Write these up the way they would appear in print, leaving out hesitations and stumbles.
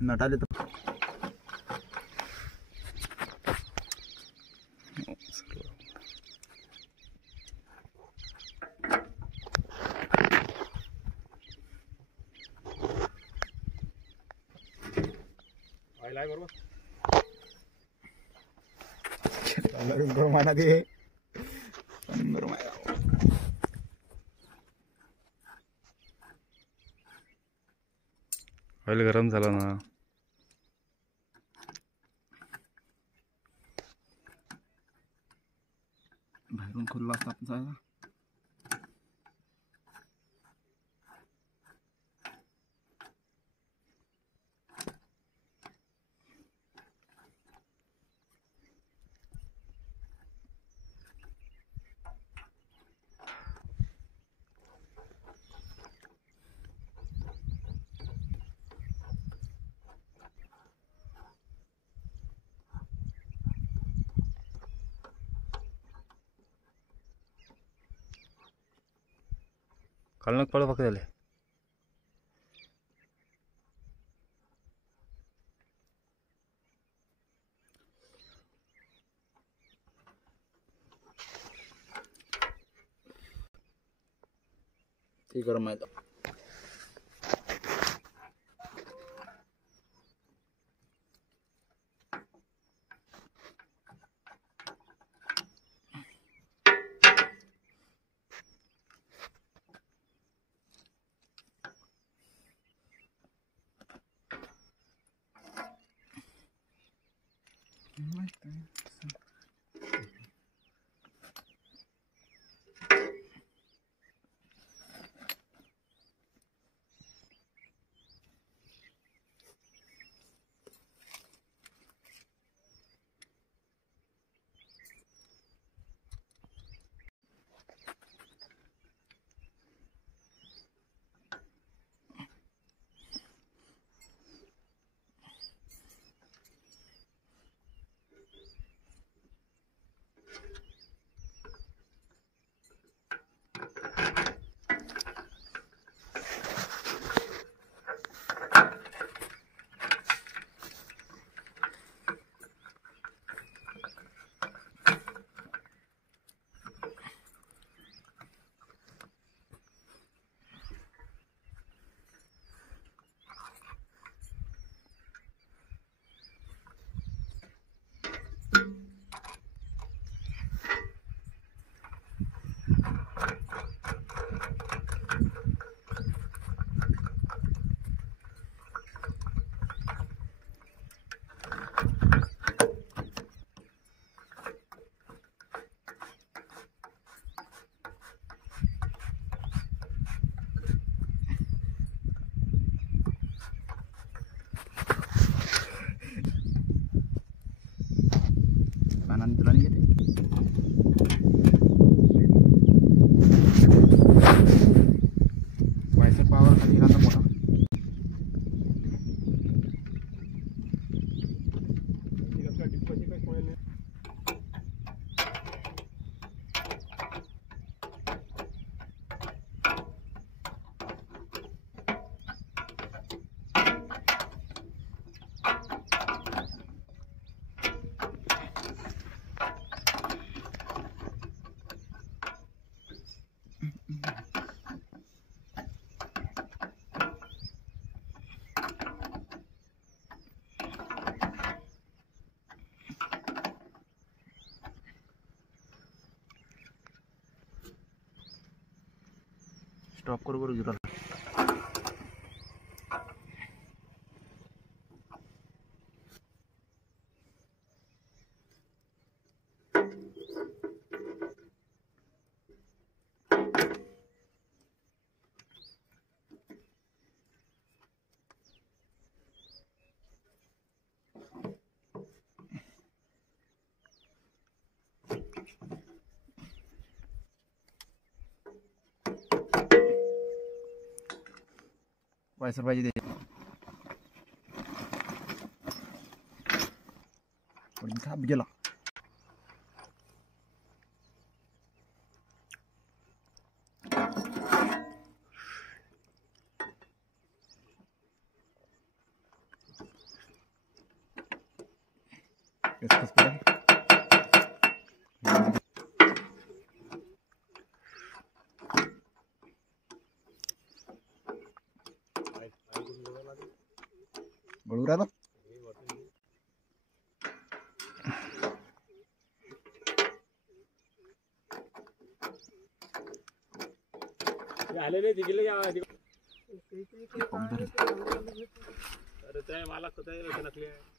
नटाले तर माना ते ऑइल गरम झाला ना. बाहेरून खुल्ला असता आपला. काल पळ फक्त झाले. ते गरम आहे. आनंद तुला नाही घेते व्हायचं पावर खाली राहता मोठा. स्टॉप करू बरं घेऊ. वायसर पाहिजे ते थाप गेला. खसखस पडेल. गळू राहिलं. आलेले तिकडे पाहून तरी. अरे त्या मला कुठे नकली आहे.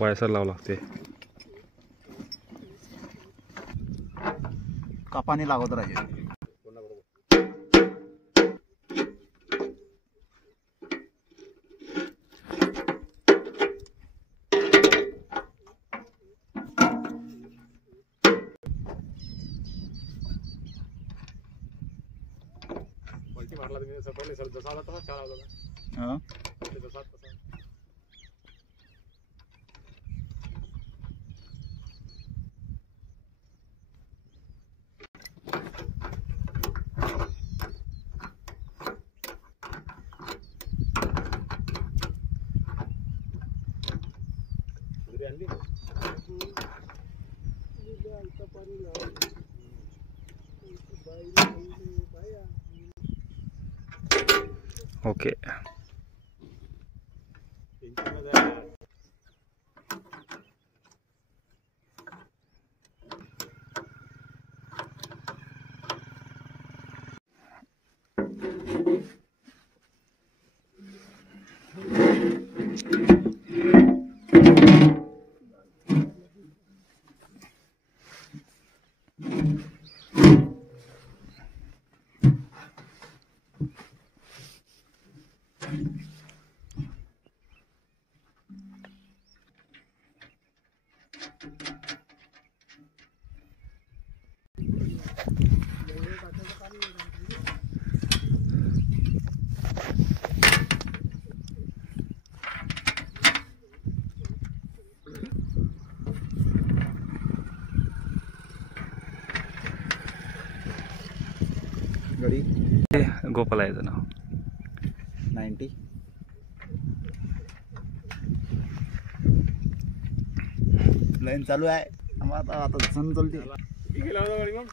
वायसर लावं लागते. कापाने लागत राहायचे. पलटी मारला तुम्ही सपरले सर जसा आला तसा छान आला. हां जसा तसा घरी आणली ओके. गडी गोपाल आहे नाव. 90. लाईन चालू आहे. आता आता सण चालते. गेला होता गाडी मग